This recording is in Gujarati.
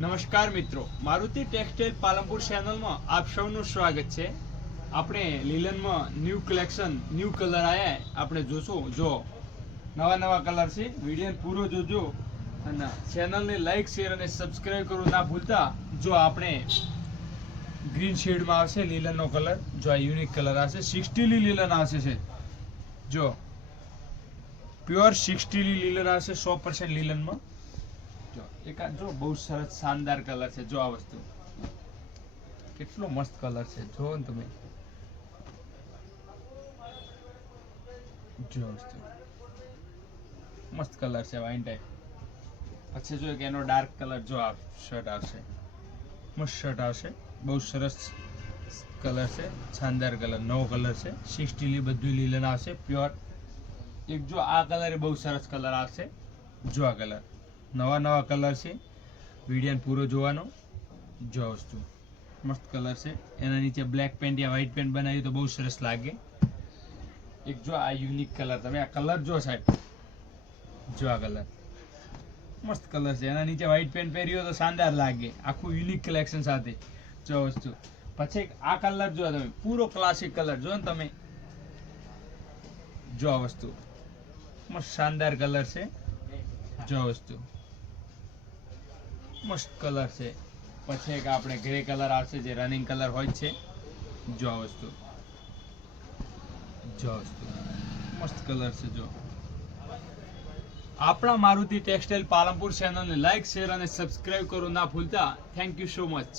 નમસ્કાર મિત્રો, મારુતિ ટેક્સટાઇલ પાલનપુર ચેનલમાં આપ સૌનું સ્વાગત છે। આપણે લીલનમાં ન્યૂ કલેક્શન ન્યૂ કલર આયા આપણે જોશું। જો નવા કલર છે, વિડિયો પૂરો જોજો અને ચેનલને લાઈક શેર અને સબસ્ક્રાઇબ કરવું ના ભૂલતા। જો આપણે ગ્રીન શેડમાં આવશે લીલનનો કલર, જો આ યુનિક કલર આવશે, 60 લીલન આવશે છે। જો પ્યોર 60 લીલન આવશે, 100% લીલનમાં। જો બહુ સરસ શાનદાર કલર છે। જો આ વસ્તુ કેટલો મસ્ત કલર છે, જો ને તમે જો વસ્તુ મસ્ત કલર છે, વાઇન ટાઈપ। પછી જો એનો ડાર્ક કલર, જો આ શર્ટ આવશે, મસ્ત શર્ટ આવશે, બહુ સરસ કલર છે, શાનદાર કલર, નવો કલર છે। 60 બધું લીલન આવશે પ્યોર। એક જો આ કલર બહુ સરસ કલર આવશે, જો આ કલર નવા કલર છે, વિડિયો પૂરો જોવાનો। જો વસ્તુ મસ્ત કલર છે, એના નીચે બ્લેક પેન્ટ યા વ્હાઈટ પેન્ટ બનાવ્યું તો બહુ સરસ લાગે। એક જો આ યુનિક કલર, તમે આ કલર જો સાહેબ, જો આ કલર મસ્ત કલર છે, એના નીચે વ્હાઈટ પેન્ટ પહેર્યો તો શાનદાર લાગે, આખું યુનિક કલેક્શન સાથે। જો વસ્તુ પછી આ કલર જો તમે, પૂરો ક્લાસિક કલર જો ને તમે, જો આ વસ્તુ મસ્ત શાનદાર કલર છે। જો વસ્તુ મસ્ત કલર છે। પછી એક આપણે ગ્રે કલર આવશે, જે રનિંગ કલર હોય છે। જો આ વસ્તુ મસ્ત કલર છે। જો આપણા મારુતિ ટેક્સટાઇલ પાલનપુર ચેનલને લાઈક શેર અને સબસ્ક્રાઇબ કરો ના ભૂલતા। Thank you so much.